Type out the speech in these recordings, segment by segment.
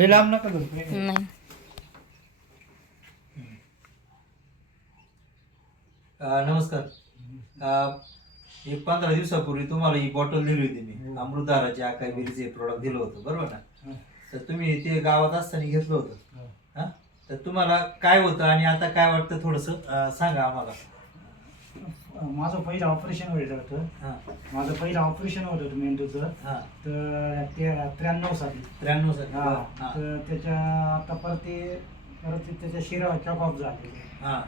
लय लांब नका जाऊ. नाही. नमस्कार. एक 15 दिवसापूर्वी तुम्हाला ही बॉटल दिली होती मी, अमृतधाराचे आकाई बेरीचे प्रोडक्ट दिलं होतं बरोबर ना. तर तुम्ही ते गावात असताना घेतलं होतं. हा, तर तुम्हाला काय होतं आणि आता काय वाटतं थोडंसं सांगा आम्हाला. माझं पहिलं ऑपरेशन व्हायचं होतं. हा माझं पहिलं ऑपरेशन होत होतं मेंदूचं. हा तर ते 93 साली. 93 साठी. हा. हा तर त्याच्या आता परत त्याच्या शिरा चॉकअप झाले. हा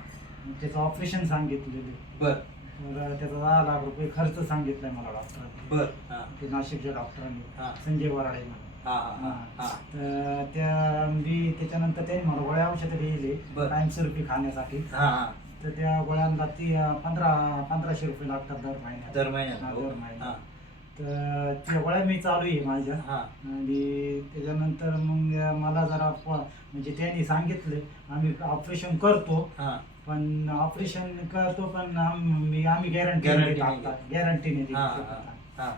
त्याचं ऑपरेशन सांगितलेलं. बर तर त्याचा 10 लाख रुपये खर्च सांगितलाय मला डॉक्टरांनी. बर. हा ते नाशिकच्या डॉक्टरांनी, हा संजय वराडे म्हणून. हा हा हा तर त्याच्यानंतर त्यांनी मला गोळ्या औषधं दिली बरं. कायमस्वरूपी खाण्यासाठी. हा हा. तर त्या गोळ्यांना ती 1500 रुपये लागतात दर महिन्यात. दर महिन्याला. हा, हो. दर महिन्यात. हा तर त्या गोळ्या मी चालू आहे माझ्या. हा आणि त्याच्यानंतर मग मला जरा म्हणजे त्यांनी सांगितलं आम्ही ऑपरेशन करतो, हा पण ऑपरेशन करतो पण आम्ही गॅरंटी Guarantee गॅरंटी हा नाही हा देत. हा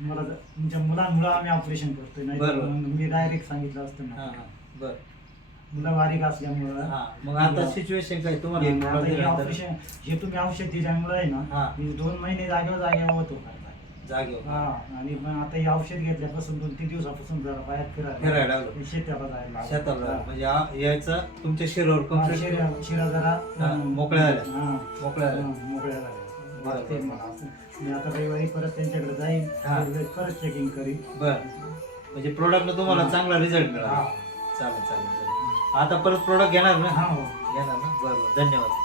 मला तुमच्या मुलांमुळं आम्ही ऑपरेशन करतोय, नाही तर बरोबर. मग मी डायरेक्ट सांगितलं असतं हा ना. हा. बर. मुलं बारीक असल्यामुळं. हा मग आता सिच्युएशन काय तुम्हाला हे product आता हे दिल्यानंतर? ऑपरेशन हे तुम्ही औषध दिल्यामुळे आहे हा. ना, मी 2 महिने जागेवर होतो करता. जागेवर. हा. आणि मग आता हे औषध घेतल्यापासून 2-3 दिवसापासून जरा बाहेर फिरायला लागलो. शेताला जायला लागलो. शेताला हा. म्हणजे याचं तुमच्या शरीरावर हा, कंप्लीट शिरा जरा हा, मोकळ्या झाल्या. हा, मोकळ्या झाल्या. मोकळ्या झाल्या. बरं, वाटते बरं. मला असं. मी आता रविवारी परत त्यांच्याकडे जाईन, हा. परत चेकिंग करीन. बर. म्हणजे प्रोडक्टला तुम्हाला हा. चांगला रिझल्ट मिळाला. हा. चालेल चालेल चालेल. आता परत प्रोडक्ट घेणार ना. हा, हो. घेणार ना. बरोबर. धन्यवाद.